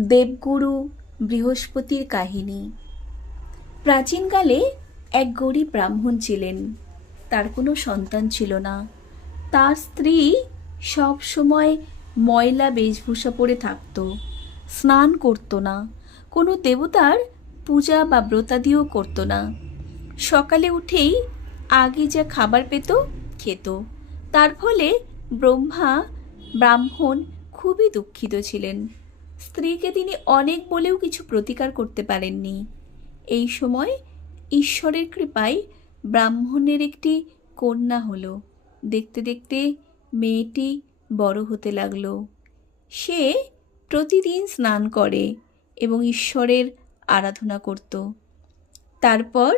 দেবগুরু বৃহস্পতির কাহিনী। প্রাচীনকালে এক গরিব ব্রাহ্মণ ছিলেন। তার কোনো সন্তান ছিল না। তার স্ত্রী সব সময় ময়লা বেশভূষা পরে থাকত, স্নান করত না, কোনো দেবতার পূজা বা ব্রতাদিও করত না। সকালে উঠেই আগে যা খাবার পেত, খেত। তার ফলে ব্রহ্মা ব্রাহ্মণ খুবই দুঃখিত ছিলেন। স্ত্রীকে তিনি অনেক বলেও কিছু প্রতিকার করতে পারেননি। এই সময় ঈশ্বরের কৃপায় ব্রাহ্মণের একটি কন্যা হলো। দেখতে দেখতে মেয়েটি বড় হতে লাগল। সে প্রতিদিন স্নান করে এবং ঈশ্বরের আরাধনা করত। তারপর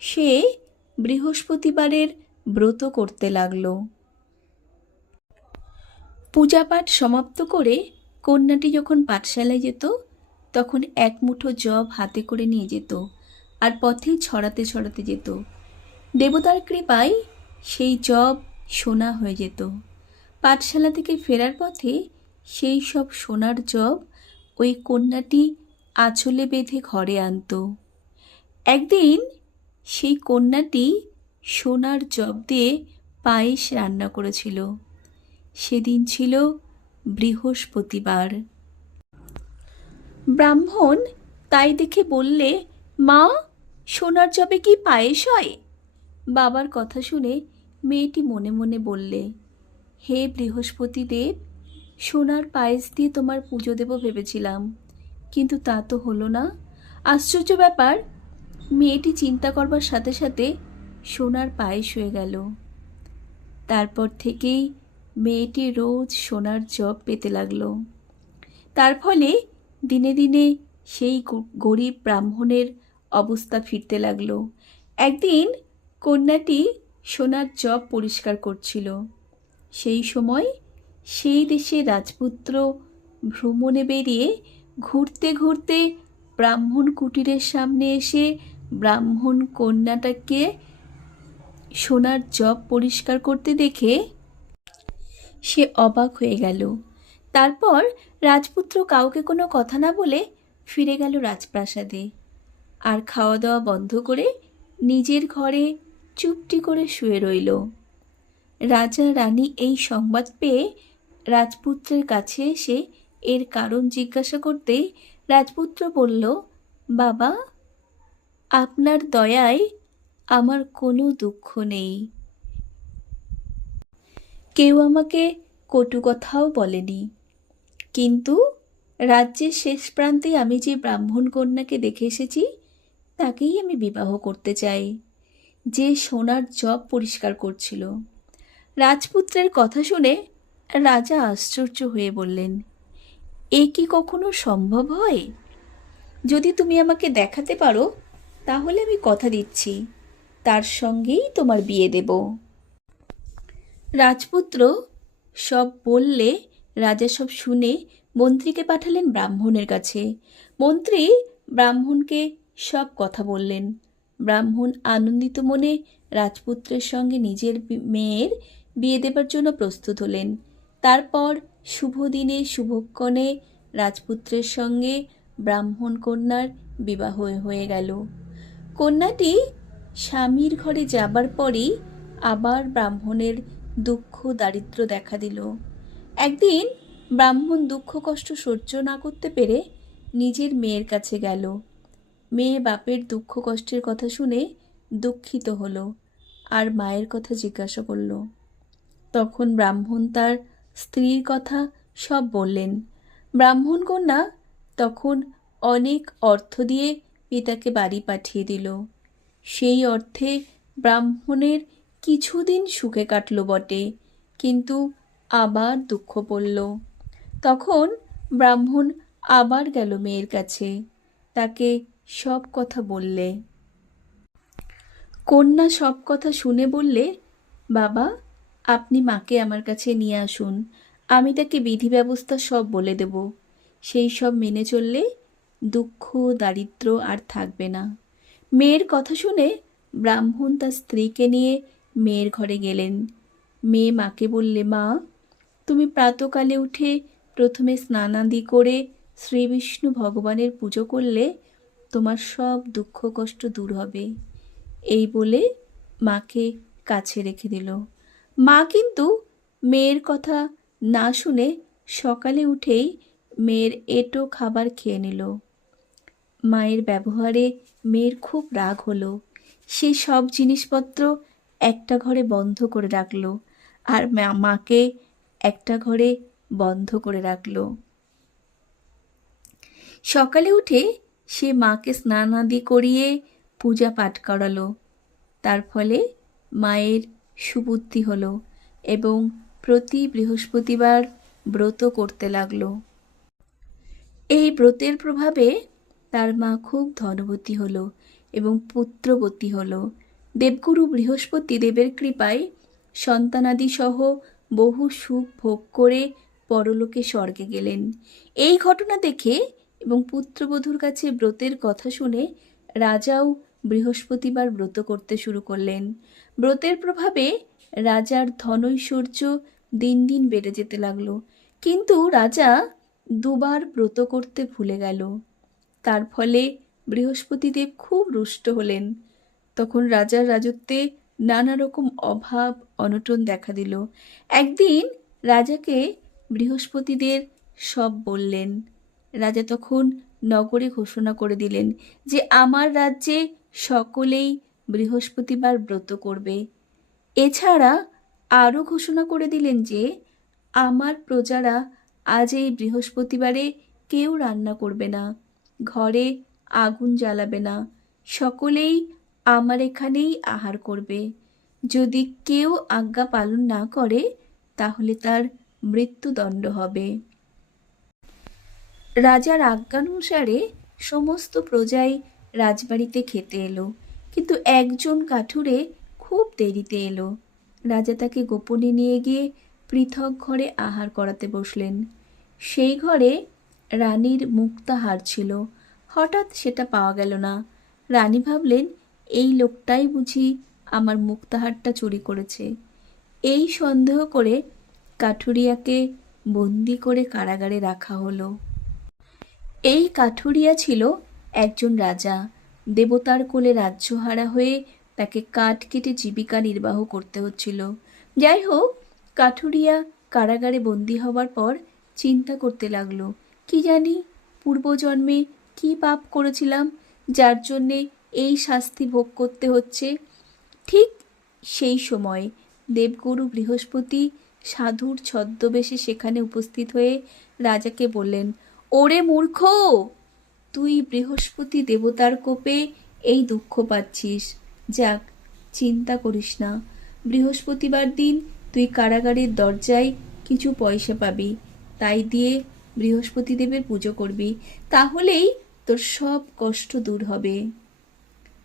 সে বৃহস্পতিবারের ব্রত করতে লাগল। পূজাপাঠ সমাপ্ত করে কন্যাটি যখন পাঠশালায় যেত, তখন এক মুঠো জব হাতে করে নিয়ে যেত আর পথে ছড়াতে ছড়াতে যেত। দেবতার কৃপায় সেই জব সোনা হয়ে যেত। পাঠশালা থেকে ফেরার পথে সেই সব সোনার জব ওই কন্যাটি আঁচলে বেঁধে ঘরে আনতো। একদিন সেই কন্যাটি সোনার জব দিয়ে পায়েস রান্না করেছিল। সেদিন ছিল বৃহস্পতিবার। ব্রাহ্মণ তাই দেখে বললে, মা, সোনার জবে কি পায়েস হয়? বাবার কথা শুনে মেয়েটি মনে মনে বললে, হে বৃহস্পতি দেব সোনার পায়েস দিয়ে তোমার পুজো দেব ভেবেছিলাম, কিন্তু তা তো হলো না। আশ্চর্য ব্যাপার, মেয়েটি চিন্তা করবার সাথে সাথে সোনার পায়েস হয়ে গেল। তারপর থেকেই মেয়েটি রোজ সোনার জব পেতে লাগল। তার ফলে দিনে দিনে সেই গরিব ব্রাহ্মণের অবস্থা ফিরতে লাগল। একদিন কন্যাটি সোনার জব পরিষ্কার করছিল। সেই সময় সেই দেশে রাজপুত্র ভ্রমণে বেরিয়ে ঘুরতে ঘুরতে ব্রাহ্মণ কুটিরের সামনে এসে ব্রাহ্মণ কন্যাটাকে সোনার জব পরিষ্কার করতে দেখে সে অবাক হয়ে গেল। তারপর রাজপুত্র কাউকে কোনো কথা না বলে ফিরে গেল রাজপ্রাসাদে। আর খাওয়া দাওয়া বন্ধ করে নিজের ঘরে চুপটি করে শুয়ে রইল। রাজা রানী এই সংবাদ পেয়ে রাজপুত্রের কাছে এসে এর কারণ জিজ্ঞাসা করতে রাজপুত্র বলল, বাবা, আপনার দয়ায় আমার কোনো দুঃখ নেই। কেউ আমাকে কটু কথাও বলেনি। কিন্তু রাজ্যের শেষ প্রান্তে আমি যে ব্রাহ্মণ কন্যাকে দেখে এসেছি, তাকেই আমি বিবাহ করতে চাই। যে সোনার জব পরিষ্কার করছিল। রাজপুত্রের কথা শুনে রাজা আশ্চর্য হয়ে বললেন, এ কি কখনো সম্ভব হয়? যদি তুমি আমাকে দেখাতে পারো, তাহলে আমি কথা দিচ্ছি। তার সঙ্গেই তোমার বিয়ে দেব। রাজপুত্র সব বললে, রাজা সব শুনে মন্ত্রীকে পাঠালেন ব্রাহ্মণের কাছে। মন্ত্রী ব্রাহ্মণকে সব কথা বললেন। ব্রাহ্মণ আনন্দিত মনে রাজপুত্রের সঙ্গে নিজের মেয়ের বিয়ে দেবার জন্য প্রস্তুত হলেন। তারপর শুভ দিনে, শুভক্ষণে রাজপুত্রের সঙ্গে ব্রাহ্মণ কন্যার বিবাহ হয়ে গেল। কন্যাটি স্বামীর ঘরে যাবার পরই আবার ব্রাহ্মণের দুঃখ, দারিদ্র দেখা দিল। একদিন ব্রাহ্মণ দুঃখ, কষ্ট সহ্য না করতে পেরে নিজের মেয়ের কাছে গেল। মেয়ে বাপের দুঃখ, কষ্টের কথা শুনে দুঃখিত হলো আর মায়ের কথা জিজ্ঞাসা করল। তখন ব্রাহ্মণ তার স্ত্রীর কথা সব বললেন। ব্রাহ্মণ কন্যা তখন অনেক অর্থ দিয়ে পিতাকে বাড়ি পাঠিয়ে দিল। সেই অর্থে ব্রাহ্মণের কিছুদিন সুখে কাটল বটে, কিন্তু আবার দুঃখ পড়ল। তখন ব্রাহ্মণ আবার গেল মেয়ের কাছে, তাকে সব কথা বললে। কন্যা সব কথা শুনে বললে, বাবা, আপনি মাকে আমার কাছে নিয়ে আসুন, আমি তাকে বিধি ব্যবস্থা সব বলে দেব। সেই সব মেনে চললে দুঃখ দারিদ্র আর থাকবে না। মেয়ের কথা শুনে ব্রাহ্মণ তার স্ত্রীকে নিয়ে মেয়ের ঘরে গেলেন। মেয়ে মাকে বললে, মা, তুমি প্রাতকালে উঠে প্রথমে স্নানাদি করে শ্রী বিষ্ণু ভগবানের পুজো করলে তোমার সব দুঃখ কষ্ট দূর হবে। এই বলে মাকে কাছে রেখে দিল। মা কিন্তু মেয়ের কথা না শুনে সকালে উঠেই মেয়ের এটো খাবার খেয়ে নিল। মায়ের ব্যবহারে মেয়ের খুব রাগ হলো। সে সব জিনিসপত্র একটা ঘরে বন্ধ করে রাখল আর মাকে একটা ঘরে বন্ধ করে রাখল। সকালে উঠে সে মাকে স্নানাদি করিয়ে পূজা পাঠ করালো। তার ফলে মায়ের সুবুদ্ধি হলো এবং প্রতি বৃহস্পতিবার ব্রত করতে লাগল। এই ব্রতের প্রভাবে তার মা খুব ধনবতী হলো এবং পুত্রবতী হলো। দেবগুরু বৃহস্পতি দেবের কৃপায় সন্তানাদি সহ বহু সুখ ভোগ করে পরলোকে স্বর্গে গেলেন। এই ঘটনা দেখে এবং পুত্রবধূর কাছে ব্রতের কথা শুনে রাজাও বৃহস্পতিবার ব্রত করতে শুরু করলেন। ব্রতের প্রভাবে রাজার ধনৈশ্বর্য দিন দিন বেড়ে যেতে লাগল। কিন্তু রাজা দুবার ব্রত করতে ভুলে গেল। তার ফলে বৃহস্পতিদেব খুব রুষ্ট হলেন। তখন রাজার রাজত্বে নানা রকম অভাব, অনটন দেখা দিল। একদিন রাজাকে বৃহস্পতিদের সব বললেন। রাজা তখন নগরে ঘোষণা করে দিলেন যে, আমার রাজ্যে সকলেই বৃহস্পতিবার ব্রত করবে। এছাড়া আরও ঘোষণা করে দিলেন যে, আমার প্রজারা আজ এই বৃহস্পতিবারে কেউ রান্না করবে না, ঘরে আগুন জ্বালাবে না, সকলেই আমার এখানেই আহার করবে। যদি কেউ আজ্ঞা পালন না করে, তাহলে তার মৃত্যুদণ্ড হবে। রাজার আজ্ঞানুসারে সমস্ত প্রজাই রাজবাড়িতে খেতে এলো, কিন্তু একজন কাঠুরে খুব দেরিতে এলো। রাজা তাকে গোপনে নিয়ে গিয়ে পৃথক ঘরে আহার করাতে বসলেন। সেই ঘরে রানীর মুক্তাহার ছিল। হঠাৎ সেটা পাওয়া গেল না। রানী ভাবলেন এই লোকটাই বুঝি আমার মুক্তাহারটা চুরি করেছে। এই সন্দেহ করে কাঠুরিয়াকে বন্দি করে কারাগারে রাখা হলো। এই কাঠুরিয়া ছিল একজন রাজা। দেবতার কোলে রাজ্যহারা হয়ে তাকে কাঠ কেটে জীবিকা নির্বাহ করতে হচ্ছিল। যাই হোক, কাঠুরিয়া কারাগারে বন্দি হওয়ার পর চিন্তা করতে লাগল, কি জানি, পূর্বজন্মে কি পাপ করেছিলাম, যার জন্যে এই শাস্তি ভোগ করতে হচ্ছে। ঠিক সেই সময় দেবগুরু বৃহস্পতি সাধুর ছদ্মবেশে সেখানে উপস্থিত হয়ে রাজাকে বললেন, ওরে মূর্খ, তুই বৃহস্পতি দেবতার কোপে এই দুঃখ পাচ্ছিস। যাক, চিন্তা করিস না। বৃহস্পতিবার দিন তুই কারাগারের দরজায় কিছু পয়সা পাবি। তাই দিয়ে বৃহস্পতি দেবের পুজো করবি। তাহলেই তোর সব কষ্ট দূর হবে।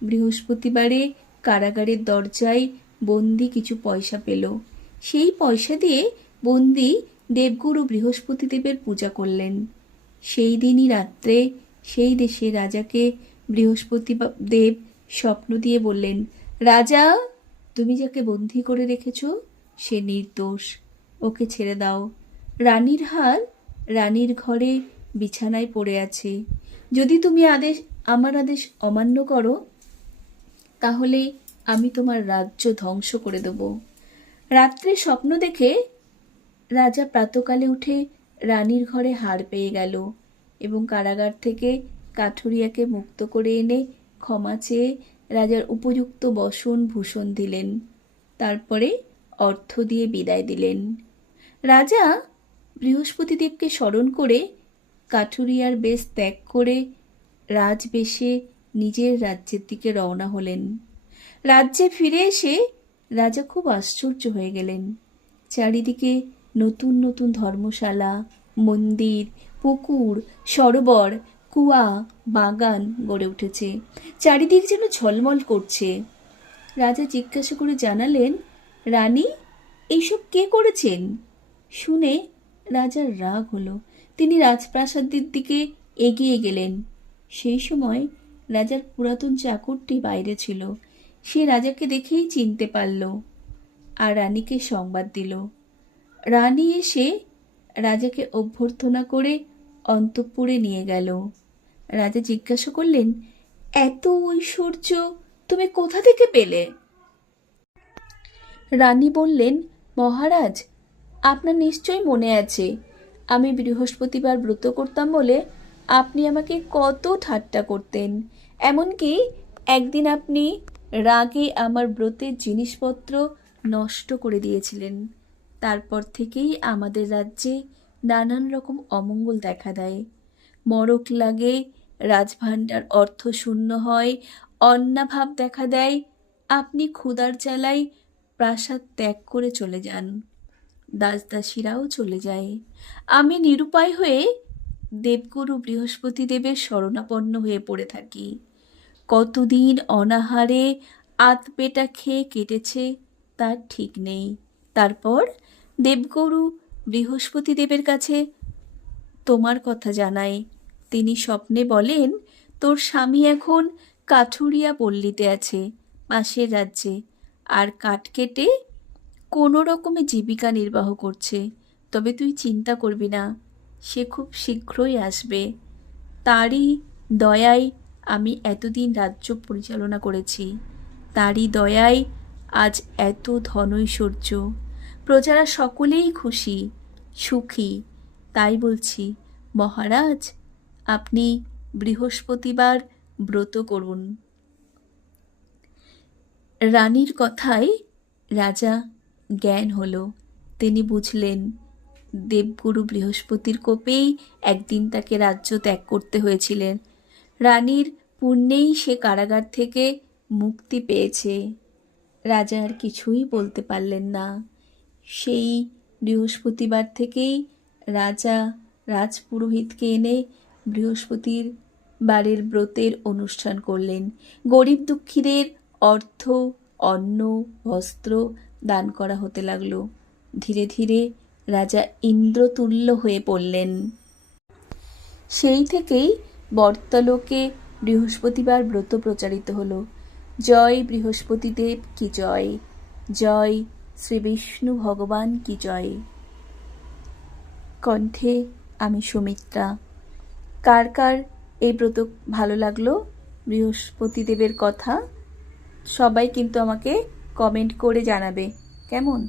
বৃহস্পতিবারে কারাগারের দরজায় বন্দি কিছু পয়সা পেল। সেই পয়সা দিয়ে বন্দি দেবগুরু বৃহস্পতি দেবের পূজা করলেন। সেই দিনই রাত্রে সেই দেশে রাজাকে বৃহস্পতি দেব স্বপ্ন দিয়ে বললেন, রাজা, তুমি যাকে বন্দি করে রেখেছ, সে নির্দোষ। ওকে ছেড়ে দাও। রানীর হার রানীর ঘরে বিছানায় পড়ে আছে। যদি তুমি আদেশ, আমার আদেশ অমান্য করো তাহলে আমি তোমার রাজ্য ধ্বংস করে দেব। রাত্রে স্বপ্ন দেখে রাজা প্রাতকালে উঠে রানীর ঘরে হার পেয়ে গেল এবং কারাগার থেকে কাঠুরিয়াকে মুক্ত করে এনে ক্ষমা চেয়ে রাজার উপযুক্ত বসন ভূষণ দিলেন। তারপরে অর্থ দিয়ে বিদায় দিলেন। রাজা বৃহস্পতিদেবকে স্মরণ করে কাঠুরিয়ার বেশ ত্যাগ করে রাজবেশে নিজের রাজ্যের দিকে রওনা হলেন। রাজ্যে ফিরে এসে রাজা খুব আশ্চর্য হয়ে গেলেন। চারিদিকে নতুন নতুন ধর্মশালা, মন্দির, পুকুর, সরোবর, কুয়া, বাগান গড়ে উঠেছে। চারিদিক যেন ঝলমল করছে। রাজা জিজ্ঞাসা করে জানালেন, রানী, এইসব কে করেছেন? শুনে রাজার রাগ হলো। তিনি রাজপ্রাসাদের দিকে এগিয়ে গেলেন। সেই সময় রাজার পুরাতন চাকরটি বাইরে ছিল। সে রাজাকে দেখেই চিনতে পারল আর রানীকে সংবাদ দিল। রানী এসে রাজাকে অভ্যর্থনা করে অন্তঃপুরে নিয়ে গেল। রাজা জিজ্ঞাসা করলেন, এত ঐশ্বর্য, তুমি কোথা থেকে পেলে? রানী বললেন, মহারাজ, আপনার নিশ্চয়ই মনে আছে। আমি বৃহস্পতিবার ব্রত করতাম বলে আপনি আমাকে কত ঠাট্টা করতেন। এমনকি একদিন আপনি রাগে আমার ব্রতের জিনিসপত্র নষ্ট করে দিয়েছিলেন। তারপর থেকেই আমাদের রাজ্যে নানান রকম অমঙ্গল দেখা দেয়। মরক লাগে, রাজভাণ্ডার অর্থ শূন্য হয় অন্নাভাব দেখা দেয়, আপনি ক্ষুধার জ্বালায় প্রাসাদ ত্যাগ করে চলে যান। দাসদাসীরাও চলে যায়। আমি নিরুপায় হয়ে দেবগুরু বৃহস্পতি দেবের শরণাপন্ন হয়ে পড়ে থাকি। কতদিন অনাহারে আতপেটা খেয়ে কেটেছে তার ঠিক নেই। তারপর দেবগুরু বৃহস্পতি দেবের কাছে, তোমার কথা জানাই। তিনি স্বপ্নে বলেন, তোর স্বামী এখন কাঠুরিয়া পল্লীতে আছে, পাশের রাজ্যে। আর কাঠ কেটে কোনো রকমে জীবিকা নির্বাহ করছে। তবে তুই চিন্তা করবি না। সে খুব শীঘ্রই আসবে। তারই দয়ায় আমি এতদিন রাজ্য পরিচালনা করেছি। তারই দয়ায় আজ এত ধনৈশ্বর্য প্রজারা সকলেই খুশি, সুখী। তাই বলছি, মহারাজ, আপনি বৃহস্পতিবার ব্রত করুন। রানীর কথায় রাজা জ্ঞান হলো। তিনি বুঝলেন দেবগুরু বৃহস্পতির কোপেই একদিন তাকে রাজ্য ত্যাগ করতে হয়েছিলেন। রানীর পুণ্যেই সে কারাগার থেকে মুক্তি পেয়েছে। রাজা আর কিছুই বলতে পারলেন না। সেই বৃহস্পতিবার থেকেই রাজা রাজপুরোহিতকে এনে বৃহস্পতির বারের ব্রতের অনুষ্ঠান করলেন। গরিব দুঃখীদের অর্থ, অন্ন, বস্ত্র দান করা হতে লাগল। ধীরে ধীরে রাজা ইন্দ্রতুল্য হয়ে পড়লেন। সেই থেকেই বর্তলোকে বৃহস্পতিবার ব্রত প্রচারিত হল। জয় বৃহস্পতিদেব কি জয়? জয় শ্রী বিষ্ণু ভগবান কি জয়? কণ্ঠে আমি সুমিত্রা। কার কার এই ব্রত ভালো লাগল? বৃহস্পতিদেবের কথা? সবাই কিন্তু আমাকে কমেন্ট করে জানাবে। কেমন?